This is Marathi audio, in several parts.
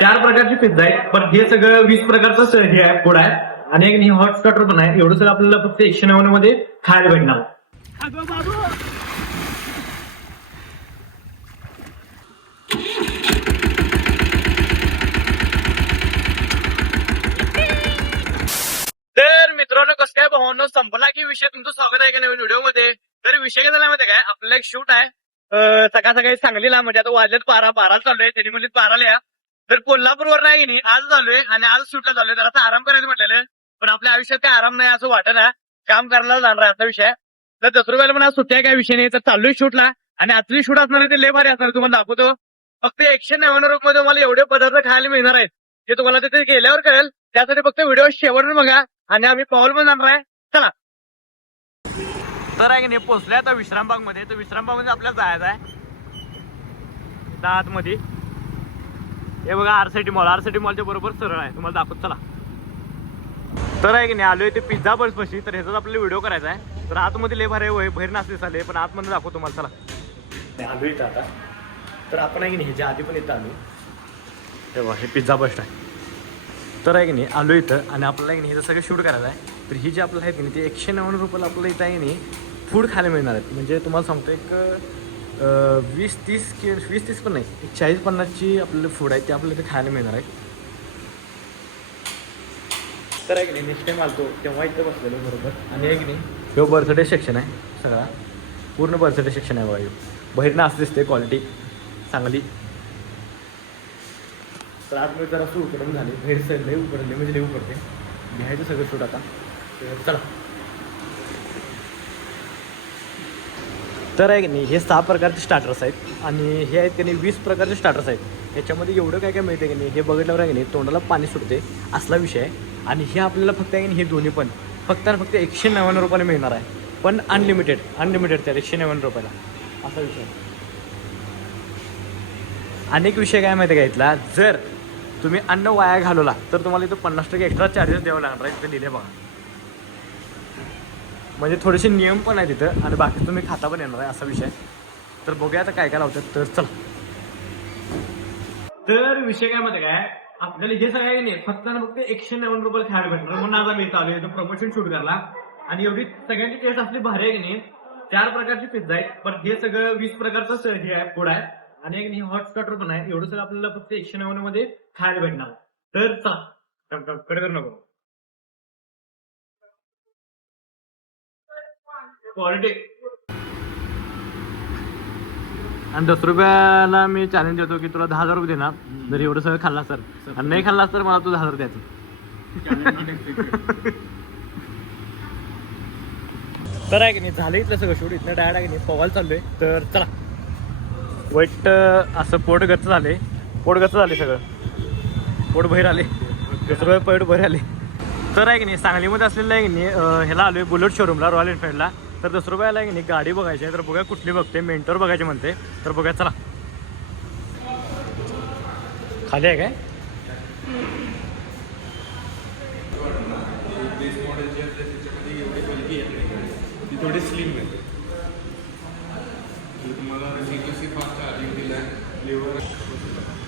4 प्रकारची पिझ्झा आहे, पण हे सगळं 20 प्रकारचं हे आहे फूड आहे आणि एक हॉट स्टार्टर पण आहे. एवढं सगळं आपल्याला फक्त 199 मध्ये खायला भेटणार. तर मित्रांनो, कसं काय भावांनो, संपला की विषय. तुमचं स्वागत आहे का नवीन व्हिडिओ मध्ये. तर विषय काय झाला माहिती काय, आपल्याला एक शूट आहे सकाळ सकाळी सांगलीला. म्हणजे आता वाजलेत 12 चालू आहे. त्यांनी म्हणजे 12 या. तर कोल्हापूरवर नाही नाही आज चालूय आणि आज शूटला चालूय. तर आता आराम करायचं म्हटलेलं, पण आपल्या आयुष्यात काय आराम नाही असं वाटत ना. काम करायला जाणार आहे असा विषय. तर दसरुबाईला पण आज सुट्ट्या काय विषय नाही. तर चाललोय शूटला आणि आजची शूट असणार आहे ते लय भारी असणार, तुम्हाला दाखवतो. फक्त 199 रुपये मध्ये मला एवढे पदार्थ खायला मिळणार आहेत ते तुम्हाला तिथे गेल्यावर कळेल. त्यासाठी फक्त व्हिडिओ शेवटून बघा आणि आम्ही पाऊल पण जाणार आहे. चला. तर आहे की नाही, पोहोचलोय आता विश्रामबाग मध्ये. तर विश्रामबाग मध्ये आपल्याला जायचं आहे आत मध्ये. हे बघा आरसीटी मॉलच्या बरोबर सरळ आहे, तुम्हाला दाखवत. चला. तर आहे की नाही, आलोय ते पिझ्झा बर्स पाशी. तर ह्याचाच आपल्याला व्हिडिओ करायचा आहे. तर आतमध्ये लय भारी बाहेर नाचले चालले, पण आतमध्ये दाखवतो तुम्हाला. चला. आलोय इथं आता. तर आपण आहे की नाही ह्याच्या आधी पण इथं आलो. तेव्हा हे पिझ्झा बस्ट आहे. तर आहे की नाही आलो इथं आणि आपल्याला की नाही हे सगळं शूट करायचं आहे. तर ही जी आपल्याला आहे की नाही ते 199 रुपयाला आपल्याला इथं आहे की नाही फूड खायला मिळणार आहेत. म्हणजे तुम्हाला सांगतो एक 20-30 पण नाही, एक 40-50ची आपल्याला फूड आहे ते आपल्याला इथे खायला मिळणार आहे. तर आहे की नाही नेक्स्ट टाइम आलतो तेव्हा इथं बसलेलो बरोबर. आणि आहे की नाही हे बर्थडे सेक्शन आहे, सगळा पूर्ण बर्थडे सेक्शन आहे बघा. बाहेरनं असं दिसते क्वालिटी चांगली. तर आतमध्ये जरा असं उकडून झाले, बाहेर सर लई उकडले म्हणजे लई उकडते. घ्यायचं सगळं शूट आता. तर चला. तर आहे की नाही हे 6 प्रकारचे स्टार्टर्स आहेत आणि हे आहेत की नाही 20 प्रकारचे स्टार्टर्स आहेत. ह्याच्यामध्ये एवढं काय काय मिळते की नाही हे बघितल्यावर आहे की नाही तोंडाला पाणी सुटते असला विषय आहे. आणि हे आपल्याला फक्त आहे की नाही हे दोन्ही पण फक्त 199 रुपयाला मिळणार आहे. पण अनलिमिटेड त्या 199 रुपयाला असा विषय आहे. अनेक विषय काय माहिती आहे का इथला, जर तुम्ही अन्न वाया घालवला तर तुम्हाला इथं 50% एक्स्ट्रा चार्जेस द्यावं लागणार आहे. तिथे लिहिले बघा. म्हणजे थोडेसे नियम पण आहे तिथं आणि बाकी तुम्ही खाता पण येणार आहे असा विषय. तर बघूया आता काय काय लावतात. तर चला. तर विषय काय माहिती काय, आपल्याला हे सगळं नाही फक्त 199 रुपये खायला भेटणार. म्हणून आज आम्ही चालू आहे प्रमोशन शूट करायला. आणि एवढी सगळ्यांची टेस्ट असली भारी आहे की नाही. 4 प्रकारची पिझ्झा आहेत, पण हे सगळं 20 प्रकारचं हे आहे फूड आहे आणि एक हॉट स्टार्टर पण आहे. एवढं सगळं आपल्याला फक्त 199 मध्ये खायला भेटणार. तर चला कडे करू नको. क्वालिटी आणि 10 रुपयाला मी चॅलेंज देतो की तुला 10,000 रुपये देणार जर एवढं सगळं खाल्लास तर. आणि नाही खाल्लास तर मला तू 10,000 द्यायचं. तर आहे की नाही झालं इथलं सगळं शूट. इथलं डायरेक्ट आहे की नाही पवायला चाललोय. तर चला. वाईट असं पोट गच्च झाले सगळं. पोट बाहेर आले, दुसरं पोट बाहेर आले. तर आहे की नाही सांगलीमध्ये असलेलं आहे की नाही ह्याला आलोय बुलेट शोरूमला, रॉयल एनफिल्डला. तर 10 रुपयाला आहे की नाही गाडी बघायची आहे. तर बघा कुठली बघते, मेंटोर बघायची म्हणते. तर बघा चला. खाली आहे काय थोडी स्लिम आहे. तुम्हाला फास्ट चार्जिंग दिलाय.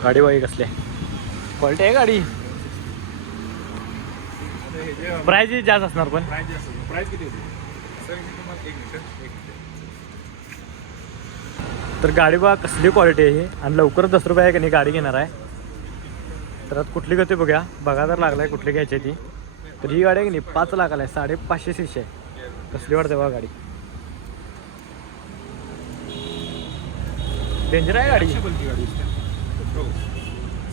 गाडी बघा कसली क्वालिटी आहे गाडी. प्राइस जास्त असणार पण. प्राइस किती होती सर? मी तुम्हाला एक मिनिट. तर गाडी बघा कसली क्वालिटी आहे आणि लवकरच 10 रुपये आहे की नाही गाडी घेणार आहे. तर आता कुठली घेते बघा तर लागलाय कुठली घ्यायची ती. तर ही गाडी आहे की नाही 5 लाखाला आहे, 550 cc आहे. कसली वाटते बघा गाडी. डेंजर आहे गाडी. बोलती गाडी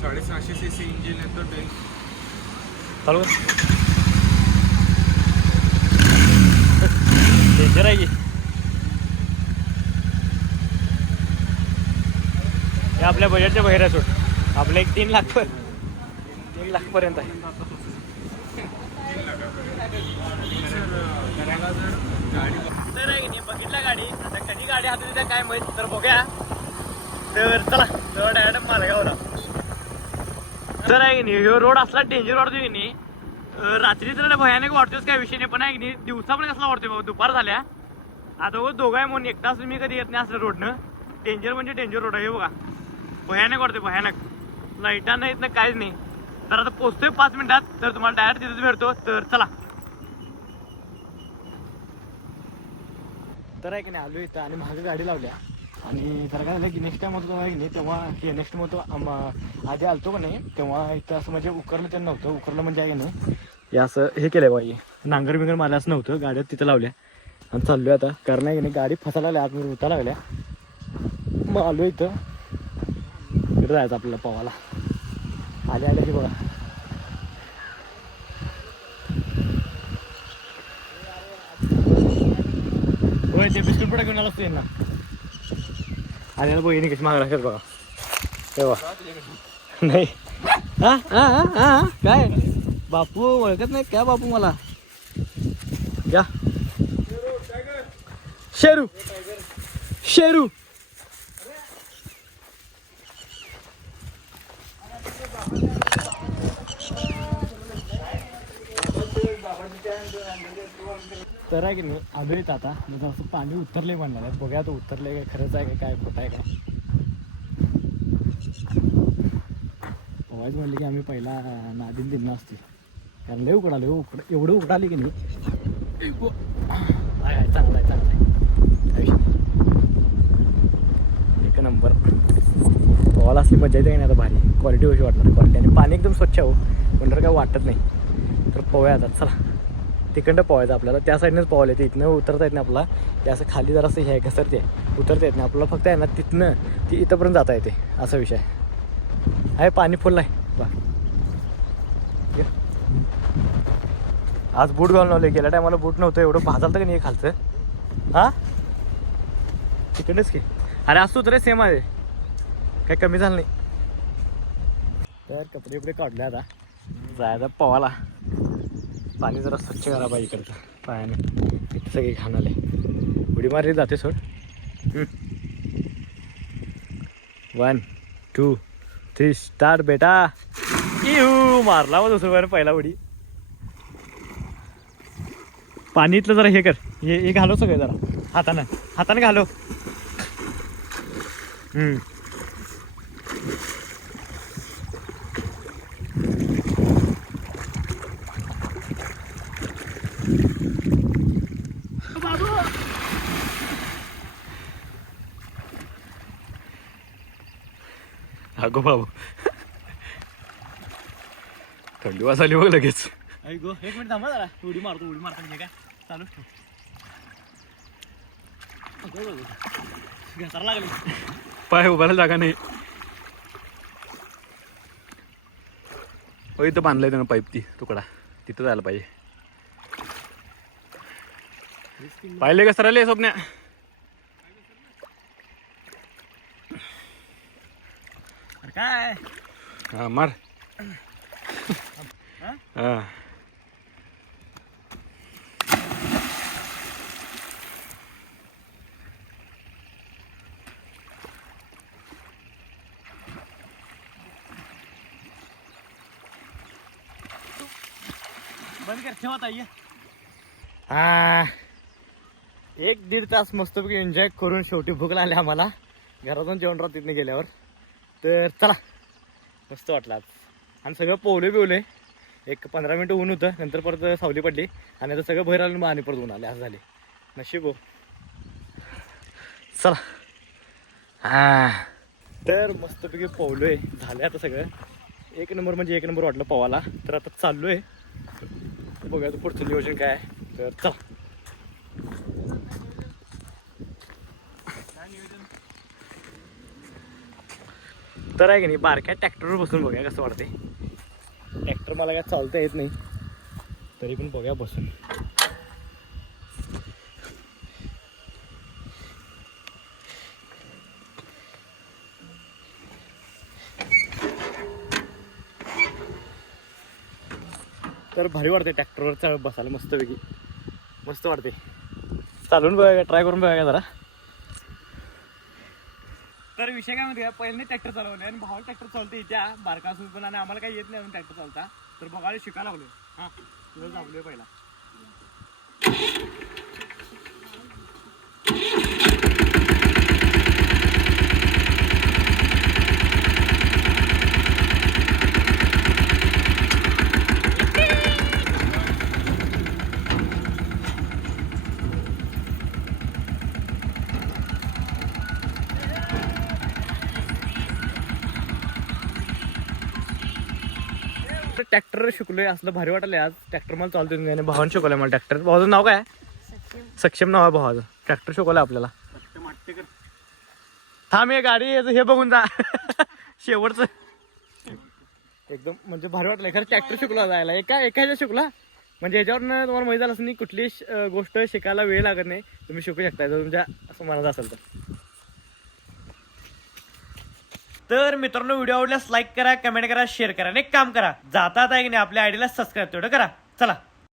650 cc इंजिन आहे. तर चालू डेंजर आहे की. हे आपल्या बजेटच्या बाहेर आहे सोड. आपलं एक 3 लाख पर्यंत आहे. तर आहे की नाही बघितलं गाडी. आता कधी गाडी हातात येते काय माहित. तर बघूया. तर चला तर डायरेक्ट मालेगावला. तर आहे की नाही ह्यो रोड असला डेंजर वाटतो की नाही. रात्री तर भयानक वाटतोच काय विषय नाही, पण आहे की नाही दिवसा पण कसला वाटतोय बाबा. दुपार झाल्या आता वो दोघं आहे म्हणून एकटाच मी कधी येत नाही असलं रोडनं. डेंजर म्हणजे डेंजर रोड आहे बघा. भयानक वाटतोय भयानक. लाईटा नाहीत ना काहीच नाही. तर आता पोहोचतोय 5 मिनिटात. तर तुम्हाला डायरेक्ट तिथेच भेटतो. तर चला. तर आहे की नाही आलो इथं आणि माझी गाडी लावल्या आणि जरा काय झालं की नेक्स्ट टाइम होतो तेव्हा की नाही तेव्हा नेक्स्ट टाइम होतो आधी आलतो का नाही तेव्हा इथं असं म्हणजे उकरलं त्यांना नव्हतं. उकरलं म्हणजे आहे की नाही हे असं हे केलं बाई नांगर बिंगर मला असं नव्हतं. गाड्या तिथं लावल्या आणि चाललोय आता कारण आहे की नाही गाडी फसायला लागल्या आतमध्ये उता लागल्या. मग आलो इथं इकडे जायचं आपल्याला पवाला. आले की बघा होय ते बिस्कुट पुडा घेऊन आला असते ना. आल्याला बघितली कशी मागं लागतात बघा तेव्हा नाही. हा हा हा हा काय बापू ओळखत नाही काय बापू मला या शेरू शेरू तर आहे की नाही आलो येत आता म्हणजे असं पाणी उतरले म्हणणार आहे. बघा तो उतरले काय खरंच आहे काय खोटं आहे काय. पवायच म्हणले की आम्ही पहिला नादीन दिलं असते कारण लय उकडाले एवढं उकडाले की नाही. चांगला आहे एक नंबर. पवायला असली मजा येते की नाही आता भारी क्वालिटी कशी वाटणार क्वालिटी आणि पाणी एकदम स्वच्छ हो पण काय वाटत नाही. तर पोव्या आता चला तिकडं पोहायचं आपल्याला त्या साईडनेच पोहायला येते. इथनं उतरता येत नाही आपला ते असं खाली जरा असं हे घसरते उतरता येत नाही आपल्याला फक्त आहे ना तिथनं ती इथंपर्यंत जाता येते असा विषय आहे. पाणी फुल आहे बा. आज बूट घालून आलो गेल्या टायमाला बूट नव्हतं एवढं भाजालतं का नाही खालचं. हां तिकडंच की अरे असतो तर सेम आहे काय कमी झालं नाही. तर कपडे बिपडे काढले आता जायचं पोवाला. पाणी जरा स्वच्छ करा पाहिजे इकडचं पायाने इथं सगळे घाण आले. उडी मारली जाते सोड. 1 2 3 स्टार्ट बेटा. इहू मारला मग दुसरं पहिला उडी. पाणी इथलं जरा हे कर हे घालो सगळं जरा हाताने घालो. अगो बाबू थंडी वाज आली बघ लगेच. ऐको 1 मिनिट थांबा जरा उडी मारतो काय चालू घसारा लागली पाय उभारायला जागा नाही. हो इथं बांधलंय त्यानं पाईप ती तुकडा तिथं जायला पाहिजे. पाहिले का सरले स्वप्न्या काय हा मार हा बंद कर ठेवत आहे. हा 1-1.5 तास मस्तपैकी एन्जॉय करून शेवटी भूक लागली आम्हाला घरातून जेवण राहत तिथनं गेल्यावर. तर चला मस्त वाटलं आज आणि सगळं पोवले एक 15 मिनटं ऊन होतं नंतर परत सावली पडली आणि आता सगळं बाहेर आलं आणि परत ऊन आले असं झाले नशीब हो. चला हा तर मस्तपैकी पोवलोय झालं आता सगळं 1 नंबर म्हणजे 1 नंबर वाटलं पोवाला. तर आता चाललोय बघूया तर पुढचं नियोजन काय आहे. तर चला तर आहे की नाही बारक्या ट्रॅक्टरवर बसून बघूया कसं वाटते. ट्रॅक्टर मला काय चालता येत नाही तरी पण बघूया बसून. तर भारी वाटते ट्रॅक्टरवर बसायला मस्तपैकी मस्त वाटते. चालून बघा ट्राय करून बघा जरा. तर विषय काय म्हणते पहिले ट्रॅक्टर चालवले आणि भाऊ ट्रॅक्टर चालते इथे बारका असून पण आणि आम्हाला काही येत नाही ट्रॅक्टर चालता. तर बघायला शिकायला लागलो हां तुला जागलोय पहिला. ट्रॅक्टर शिकलोय असलं भारी वाटलं आज. ट्रॅक्टर मला चालतो भावानं शिकवलंय मला ट्रॅक्टर. भावाचं नाव काय? सक्षम नाव आहे भावाचं. ट्रॅक्टर शिकवलं आपल्याला. थांब हे गाडी हे बघून जा. शेवटचं एकदम म्हणजे भारी वाटलं खरं. ट्रॅक्टर शिकला जायला एका शिकला म्हणजे याच्यावरनं तुम्हाला माहिती झालं असं नाही कुठली गोष्ट शिकायला वेळ लागत नाही. तुम्ही शिकू शकता जर तुमच्या असं मनात असेल तर मित्रांनो व्हिडिओ आवडल्यास लाईक करा, कमेंट करा, शेअर करा आणि एक काम करा, जाता की नाही आपल्या आयडीला सबस्क्राईब तेवढं करा. चला.